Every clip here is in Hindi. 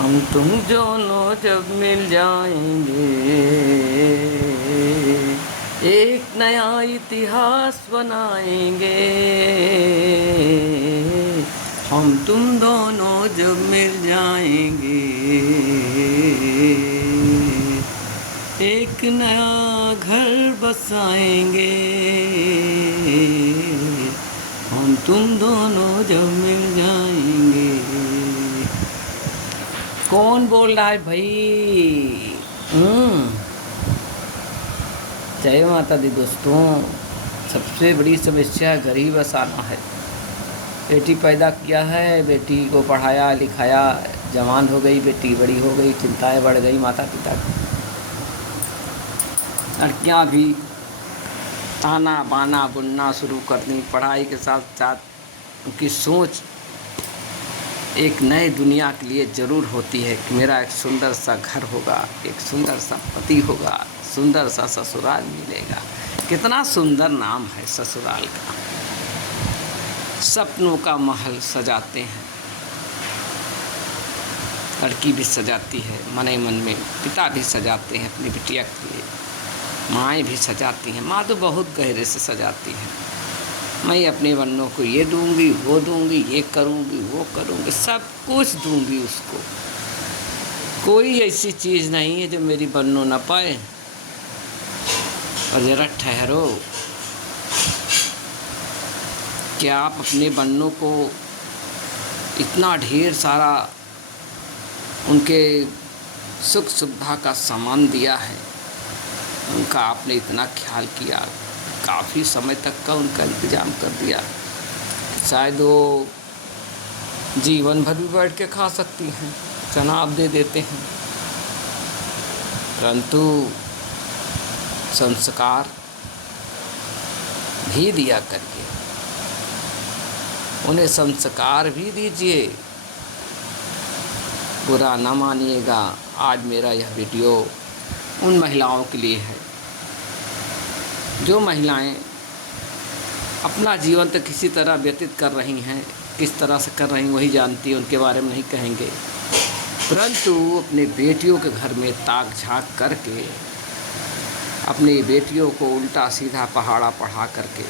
हम तुम दोनों जब मिल जाएंगे, एक नया इतिहास बनाएंगे। हम तुम दोनों जब मिल जाएंगे, एक नया घर बसाएंगे। हम तुम दोनों जब मिल जाएंगे। कौन बोल रहा है भाई? जय माता दी दोस्तों। सबसे बड़ी समस्या गरीब बसाना है। बेटी पैदा किया है, बेटी को पढ़ाया लिखाया, जवान हो गई, बेटी बड़ी हो गई, चिंताएं बढ़ गई माता पिता की। लड़कियां भी ताना बाना बुनना शुरू कर दी। पढ़ाई के साथ साथ उनकी सोच एक नए दुनिया के लिए ज़रूर होती है कि मेरा एक सुंदर सा घर होगा, एक सुंदर सा पति होगा, सुंदर सा ससुराल मिलेगा। कितना सुंदर नाम है ससुराल का। सपनों का महल सजाते हैं, लड़की भी सजाती है मन ही मन में, पिता भी सजाते हैं अपनी बिटिया के लिए, माएँ भी सजाती हैं। माँ तो बहुत गहरे से सजाती हैं। मैं अपने बन्नों को ये दूंगी, वो दूंगी, ये करूंगी, वो करूंगी, सब कुछ दूंगी उसको। कोई ऐसी चीज़ नहीं है जो मेरी बन्नों ना पाए। और ज़रा ठहरो, क्या आप अपने बन्नों को इतना ढेर सारा उनके सुख सुविधा का सामान दिया है, उनका आपने इतना ख्याल किया, काफ़ी समय तक का उनका इंतज़ाम कर दिया, शायद वो जीवन भर भी बैठ के खा सकती हैं, चना आप दे देते हैं। परंतु संस्कार भी दिया करके उन्हें संस्कार भी दीजिए। बुरा ना मानिएगा, आज मेरा यह वीडियो उन महिलाओं के लिए है जो महिलाएं अपना जीवन तो किसी तरह व्यतीत कर रही हैं। किस तरह से कर रही वही जानती है, उनके बारे में नहीं कहेंगे। परंतु अपने बेटियों के घर में ताक झांक करके अपनी बेटियों को उल्टा सीधा पहाड़ा पढ़ा करके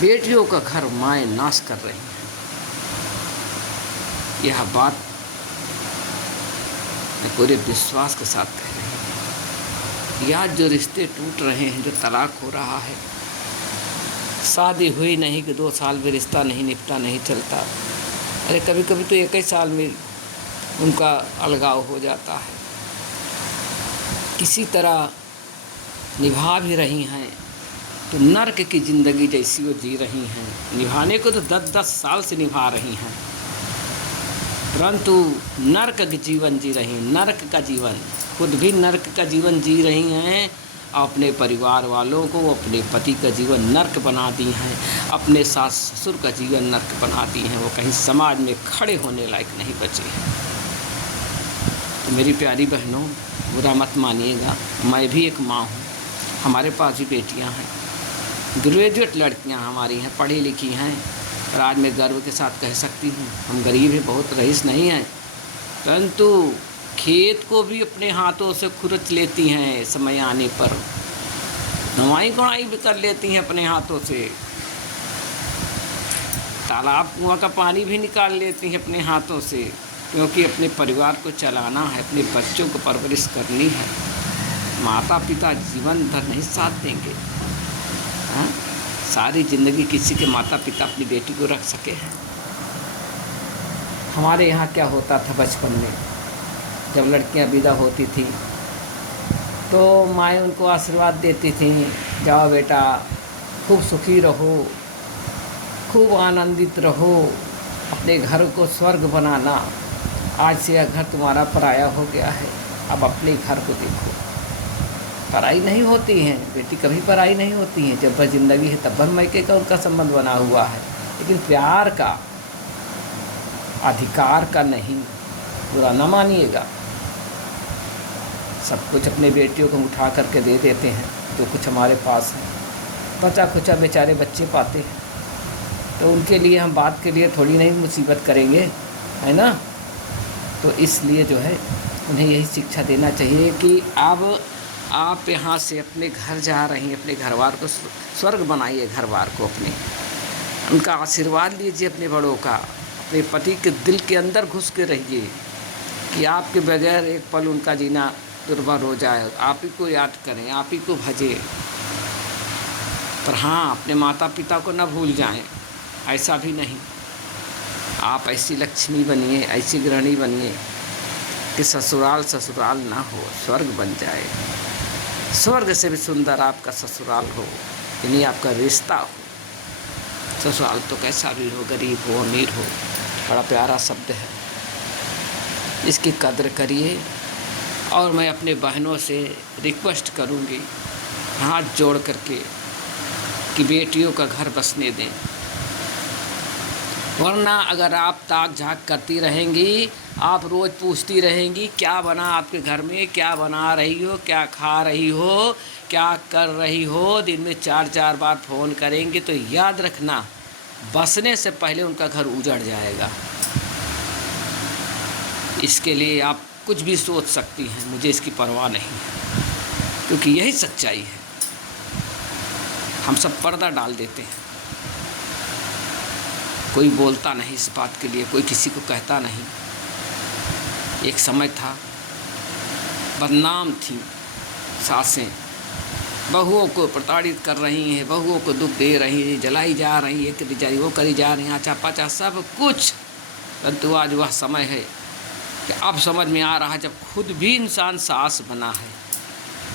बेटियों का घर माएँ नाश कर रही हैं। यह बात मैं पूरे विश्वास के साथ कह रही हूँ। या जो रिश्ते टूट रहे हैं, जो तलाक हो रहा है, शादी हुई नहीं कि 2 साल में रिश्ता नहीं निपटा, नहीं चलता। अरे कभी कभी तो 1 ही साल में उनका अलगाव हो जाता है। किसी तरह निभा भी रही हैं तो नर्क की ज़िंदगी जैसी वो जी रही हैं। निभाने को तो 10-10 साल से निभा रही हैं, परंतु नर्क का जीवन जी रही, नर्क का जीवन, खुद भी नर्क का जीवन जी रही हैं। अपने परिवार वालों को, अपने पति का जीवन नर्क बना दी हैं, अपने सास ससुर का जीवन नर्क बना दी हैं। वो कहीं समाज में खड़े होने लायक नहीं बचे हैं। तो मेरी प्यारी बहनों, बुरा मत मानिएगा, मैं भी एक माँ हूँ, हमारे पास भी बेटियाँ हैं, ग्रेजुएट लड़कियाँ हमारी हैं, पढ़ी लिखी हैं। और आज मैं गर्व के साथ कह सकती हूँ हम गरीब हैं, बहुत रईस नहीं हैं, परंतु खेत को भी अपने हाथों से खुरच लेती हैं। समय आने पर धुआई गुणाई भी कर लेती हैं अपने हाथों से। तालाब कुआं का पानी भी निकाल लेती हैं अपने हाथों से, क्योंकि अपने परिवार को चलाना है, अपने बच्चों को परवरिश करनी है। माता पिता जीवन भर नहीं साथ देंगे। हाँ, सारी ज़िंदगी किसी के माता पिता अपनी बेटी को रख सके हैं? हमारे यहाँ क्या होता था बचपन में, जब लड़कियाँ विदा होती थी तो माएँ उनको आशीर्वाद देती थीं, जाओ बेटा, खूब सुखी रहो, खूब आनंदित रहो, अपने घर को स्वर्ग बनाना। आज से यह घर तुम्हारा पराया हो गया है, अब अपने घर को देखो। पराई नहीं होती हैं बेटी, कभी पराई नहीं होती हैं। जब वह ज़िंदगी है तब भर मैके का उनका संबंध बना हुआ है, लेकिन प्यार का, अधिकार का नहीं। बुरा ना मानिएगा। सब कुछ अपने बेटियों को उठा करके दे देते हैं, जो कुछ हमारे पास है। बचा खुचा बेचारे बच्चे पाते हैं, तो उनके लिए हम बात के लिए थोड़ी नहीं मुसीबत करेंगे, है ना। तो इसलिए जो है उन्हें यही शिक्षा देना चाहिए कि अब आप यहाँ से अपने घर जा रही हैं, अपने घरवार को स्वर्ग बनाइए, घरवार को अपने, उनका आशीर्वाद लीजिए अपने बड़ों का, अपने पति के दिल के अंदर घुस के रहिए कि आपके बगैर एक पल उनका जीना दुर्भर हो जाए, आप ही को याद करें, आप ही को भजें। पर हाँ, अपने माता पिता को न भूल जाएं, ऐसा भी नहीं। आप ऐसी लक्ष्मी बनिए, ऐसी गृहिणी बनिए कि ससुराल ससुराल ना हो, स्वर्ग बन जाए। स्वर्ग से भी सुंदर आपका ससुराल हो, यानी आपका रिश्ता हो। ससुराल तो कैसा भी हो, गरीब हो अमीर हो, बड़ा प्यारा शब्द है, इसकी कद्र करिए। और मैं अपने बहनों से रिक्वेस्ट करूँगी हाथ जोड़ करके कि बेटियों का घर बसने दें, वरना अगर आप ताक झाक करती रहेंगी, आप रोज़ पूछती रहेंगी क्या बना आपके घर में, क्या बना रही हो, क्या खा रही हो, क्या कर रही हो, दिन में 4-4 बार फ़ोन करेंगे, तो याद रखना बसने से पहले उनका घर उजड़ जाएगा। इसके लिए आप कुछ भी सोच सकती हैं, मुझे इसकी परवाह नहीं है, क्योंकि यही सच्चाई है। हम सब पर्दा डाल देते हैं, कोई बोलता नहीं इस बात के लिए, कोई किसी को कहता नहीं। एक समय था, बदनाम थी सासें, बहुओं को प्रताड़ित कर रही हैं, बहुओं को दुख दे रही हैं, जलाई जा रही है, करी जा रही, वो करी जा रही हैं, आचा पाचा सब कुछ। परंतु आज वह समय है कि अब समझ में आ रहा है, जब खुद भी इंसान सास बना है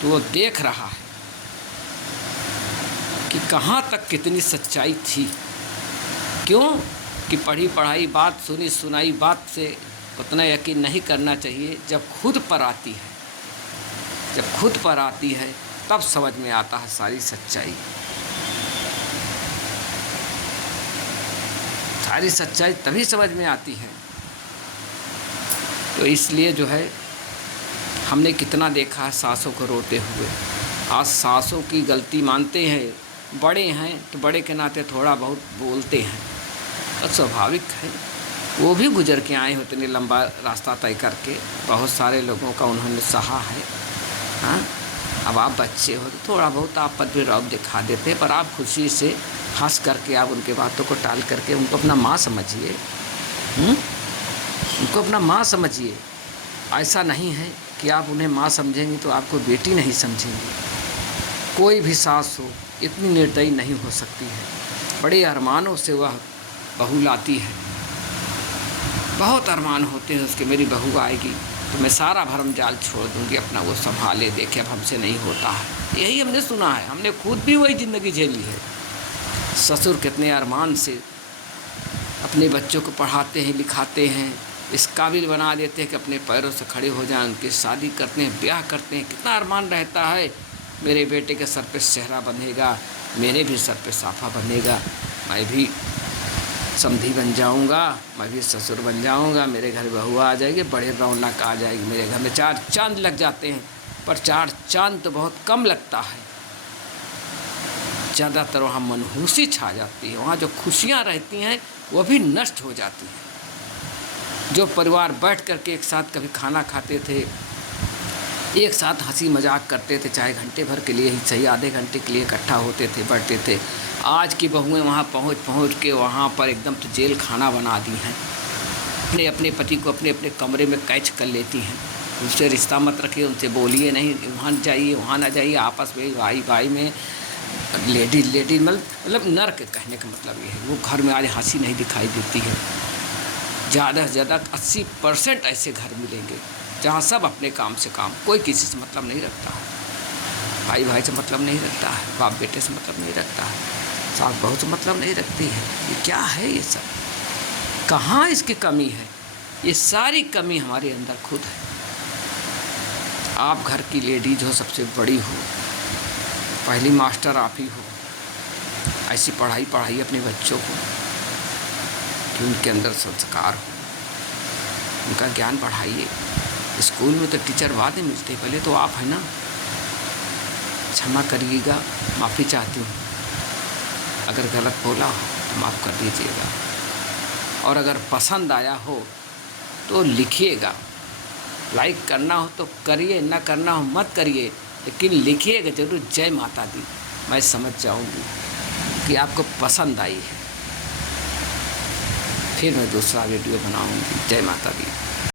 तो वो देख रहा है कि कहाँ तक कितनी सच्चाई थी। क्यों कि पढ़ी पढ़ाई बात, सुनी सुनाई बात से उतना यकीन नहीं करना चाहिए। जब खुद पर आती है, जब खुद पर आती है तब समझ में आता है सारी सच्चाई। सारी सच्चाई तभी समझ में आती है। तो इसलिए जो है हमने कितना देखा है सासों को रोते हुए। आज सासों की गलती मानते हैं, बड़े हैं तो बड़े के नाते थोड़ा बहुत बोलते हैं, तो स्वाभाविक है। वो भी गुजर के आए होते हैं लंबा रास्ता तय करके, बहुत सारे लोगों का उन्होंने सहा है। हाँ, अब आप बच्चे हो तो थोड़ा बहुत आप पर भी रौब दिखा देते हैं, पर आप खुशी से हंस करके आप उनके बातों को टाल करके उनको अपना माँ समझिए। उनको अपना माँ समझिए। ऐसा नहीं है कि आप उन्हें माँ समझेंगी तो आपको बेटी नहीं समझेंगी। कोई भी सास हो इतनी निर्दयी नहीं हो सकती है। बड़े अरमानों से वह बहू लाती है, बहुत अरमान होते हैं उसके, मेरी बहू आएगी तो मैं सारा भरम जाल छोड़ दूंगी, अपना वो संभाले, देखे अब हमसे नहीं होता है। यही हमने सुना है, हमने खुद भी वही ज़िंदगी झेली है। ससुर कितने अरमान से अपने बच्चों को पढ़ाते हैं, लिखाते हैं, इस काबिल बना देते हैं कि अपने पैरों से खड़े हो जाएं, उनकी शादी करते हैं, ब्याह करते हैं। कितना अरमान रहता है, मेरे बेटे के सर पे सेहरा बंधेगा, मेरे भी सर पे साफा बंधेगा, मैं भी समधी बन जाऊंगा, मैं भी ससुर बन जाऊंगा, मेरे घर बहू आ जाएगी, बड़े रौनक आ जाएगी, मेरे घर में 4 चांद लग जाते हैं। पर 4 चांद तो बहुत कम लगता है, ज़्यादातर वहाँ मनहूसी छा जाती है। वहाँ जो खुशियाँ रहती हैं वो भी नष्ट हो जाती हैं। जो परिवार बैठ करके एक साथ कभी खाना खाते थे, एक साथ हंसी मजाक करते थे, चाहे घंटे भर के लिए ही सही, आधे घंटे के लिए इकट्ठा होते थे, बैठते थे। आज की बहुएं वहाँ पहुँच के वहाँ पर एकदम तो जेल खाना बना दी हैं। अपने अपने पति को अपने अपने कमरे में कैच कर लेती हैं। उनसे रिश्ता मत रखिए, उनसे बोलिए नहीं, वहाँ जाइए वहाँ ना जाइए, आपस में भाई भाई में लेडी मतलब नर्क कहने का मतलब ये है। वो घर में आज हंसी नहीं दिखाई देती है। ज़्यादा से ज़्यादा 80% ऐसे घर मिलेंगे जहाँ सब अपने काम से काम, कोई किसी से मतलब नहीं रखता है, भाई भाई से मतलब नहीं रखता है, बाप बेटे से मतलब नहीं रखता है, सास बहू से मतलब नहीं रखती है। ये क्या है ये सब? कहाँ इसकी कमी है? ये सारी कमी हमारे अंदर खुद है। आप घर की लेडीज हो, सबसे बड़ी हो, पहली मास्टर आप ही हो। ऐसी पढ़ाई अपने बच्चों को कि उनके अंदर संस्कार हो, उनका ज्ञान बढ़ाइए। स्कूल में तो टीचर बाद में मिलते, पहले तो आप है ना। क्षमा करिएगा, माफ़ी चाहती हूँ, अगर गलत बोला हो तो माफ़ कर दीजिएगा। और अगर पसंद आया हो तो लिखिएगा। लाइक करना हो तो करिए, ना करना हो मत करिए, लेकिन लिखिएगा ज़रूर जय माता दी। मैं समझ जाऊंगी कि आपको पसंद आई है। फिर मैं दूसरा वीडियो बनाऊंगी। जय माता दी।